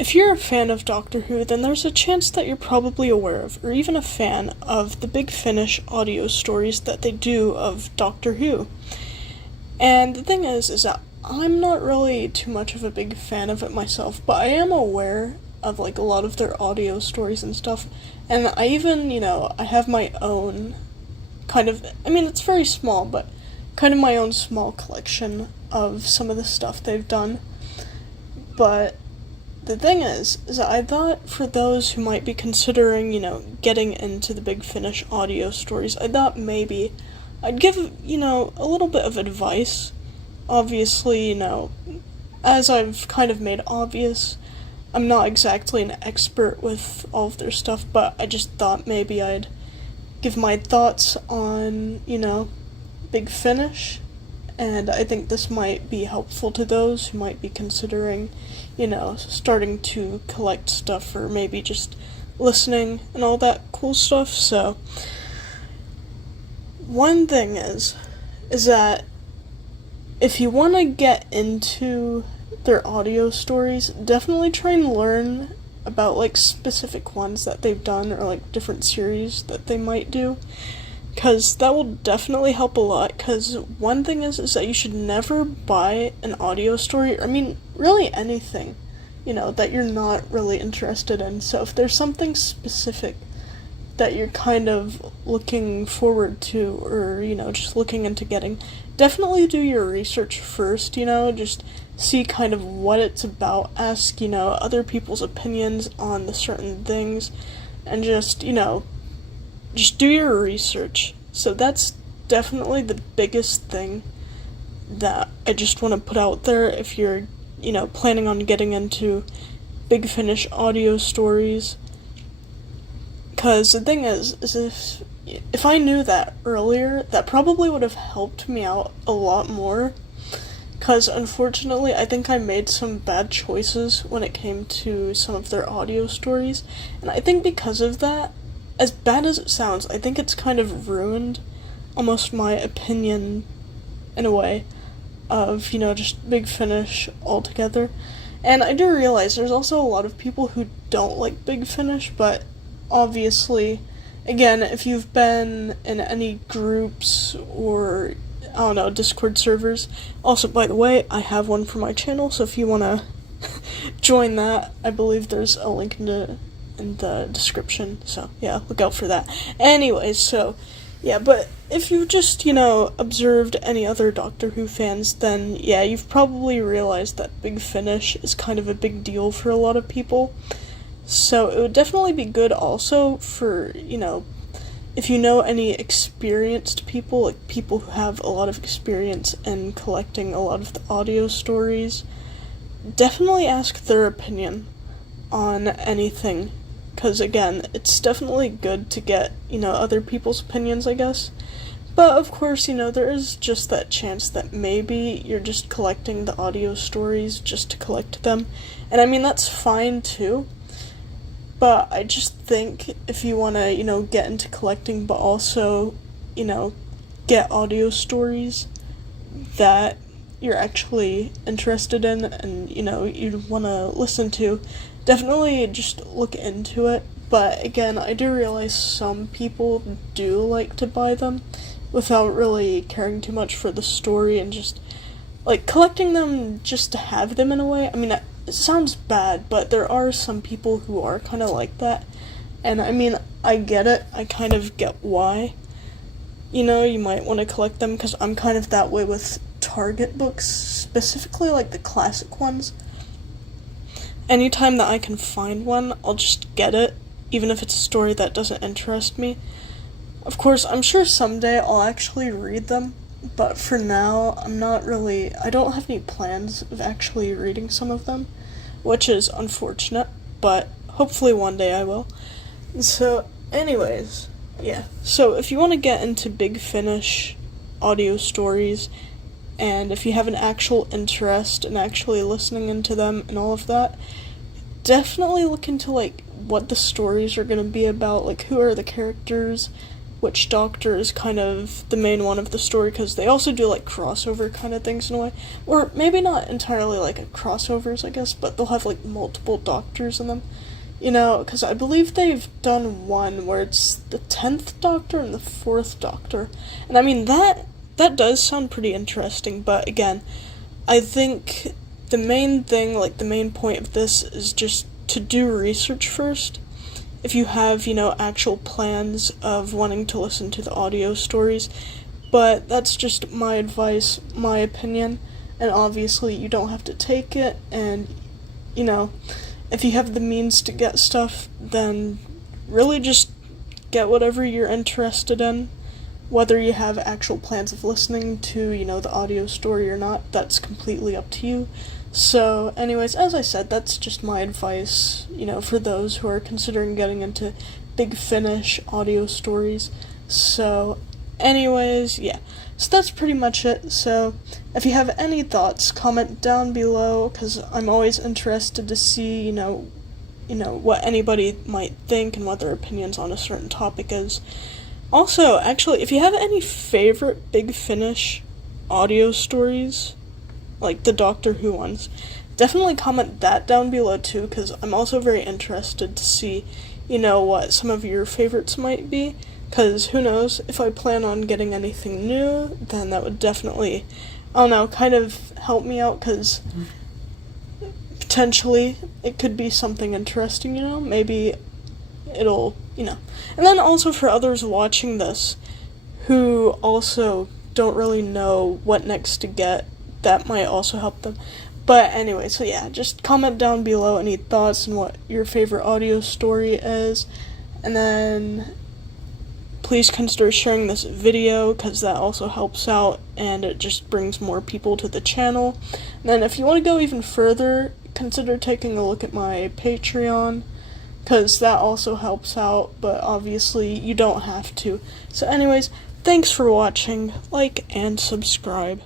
If you're a fan of Doctor Who, then there's a chance that you're probably aware of, or even a fan of the Big Finish audio stories that they do of Doctor Who. And the thing is that I'm not really too much of a big fan of it myself, but I am aware of, a lot of their audio stories and stuff, and I even, I have my own it's very small, but kind of my own small collection of some of the stuff they've done. But the thing is that I thought for those who might be considering, getting into the Big Finish audio stories, I thought maybe I'd give, a little bit of advice. Obviously, as I've kind of made obvious, I'm not exactly an expert with all of their stuff, but I just thought maybe I'd give my thoughts on, Big Finish, and I think this might be helpful to those who might be considering, starting to collect stuff, or maybe just listening and all that cool stuff. So, one thing is that if you want to get into their audio stories, definitely try and learn about, specific ones that they've done, or, different series that they might do, because that will definitely help a lot. Because one thing is that you should never buy an audio story, really anything, that you're not really interested in. So if there's something specific that you're kind of looking forward to, or, just looking into getting, definitely do your research first, just see kind of what it's about, ask, other people's opinions on the certain things, and just do your research. So that's definitely the biggest thing that I just want to put out there if you're, planning on getting into Big Finish audio stories. Because the thing is if I knew that earlier, that probably would have helped me out a lot more. Because unfortunately, I think I made some bad choices when it came to some of their audio stories. And I think because of that, as bad as it sounds, I think it's kind of ruined almost my opinion, in a way, of, just Big Finish altogether. And I do realize there's also a lot of people who don't like Big Finish, but obviously, again, if you've been in any groups or, Discord servers, also, by the way, I have one for my channel, so if you want to join that, I believe there's a link in the description, so yeah, look out for that. Anyways, so yeah, but if you've just, observed any other Doctor Who fans, then yeah, you've probably realized that Big Finish is kind of a big deal for a lot of people. So it would definitely be good also for, if you know any experienced people, people who have a lot of experience in collecting a lot of the audio stories, definitely ask their opinion on anything. Because, again, it's definitely good to get, other people's opinions, I guess. But, of course, there is just that chance that maybe you're just collecting the audio stories just to collect them. And, that's fine, too. But I just think if you want to, get into collecting, but also, get audio stories that you're actually interested in and, you'd want to listen to, definitely just look into it. But again, I do realize some people do like to buy them without really caring too much for the story and just, collecting them just to have them in a way. It sounds bad, but there are some people who are kind of like that. And I get it. I kind of get why. You might want to collect them, because I'm kind of that way with Target books, specifically the classic ones. Anytime that I can find one, I'll just get it, even if it's a story that doesn't interest me. Of course, I'm sure someday I'll actually read them, but for now, I don't have any plans of actually reading some of them, which is unfortunate, but hopefully one day I will. So, anyways, yeah. So, if you want to get into Big Finish audio stories, and if you have an actual interest in actually listening into them and all of that, definitely look into, what the stories are going to be about, who are the characters, which doctor is kind of the main one of the story, because they also do like crossover kind of things in a way, or maybe not entirely like a crossovers, I guess, but they'll have like multiple doctors in them, because I believe they've done one where it's the 10th Doctor and the 4th Doctor, and I mean that does sound pretty interesting, but again, I think the main thing, like the main point of this, is just to do research first. If you have, actual plans of wanting to listen to the audio stories, but that's just my advice, my opinion, and obviously you don't have to take it, and, if you have the means to get stuff, then really just get whatever you're interested in. Whether you have actual plans of listening to, the audio story or not, that's completely up to you. So, anyways, as I said, that's just my advice, for those who are considering getting into Big Finish audio stories. So, anyways, yeah. So that's pretty much it. So, if you have any thoughts, comment down below, because I'm always interested to see, what anybody might think and what their opinions on a certain topic is. Also, actually, if you have any favorite Big Finish audio stories, like the Doctor Who ones, definitely comment that down below too, because I'm also very interested to see, what some of your favorites might be, because who knows, if I plan on getting anything new, then that would definitely, kind of help me out, because potentially it could be something interesting, maybe it'll, and then also for others watching this who also don't really know what next to get, that might also help them. But anyway, so yeah, just comment down below any thoughts and what your favorite audio story is, and then please consider sharing this video, because that also helps out and it just brings more people to the channel. And then if you want to go even further, consider taking a look at my Patreon, because that also helps out, but obviously you don't have to. So anyways, thanks for watching, like and subscribe.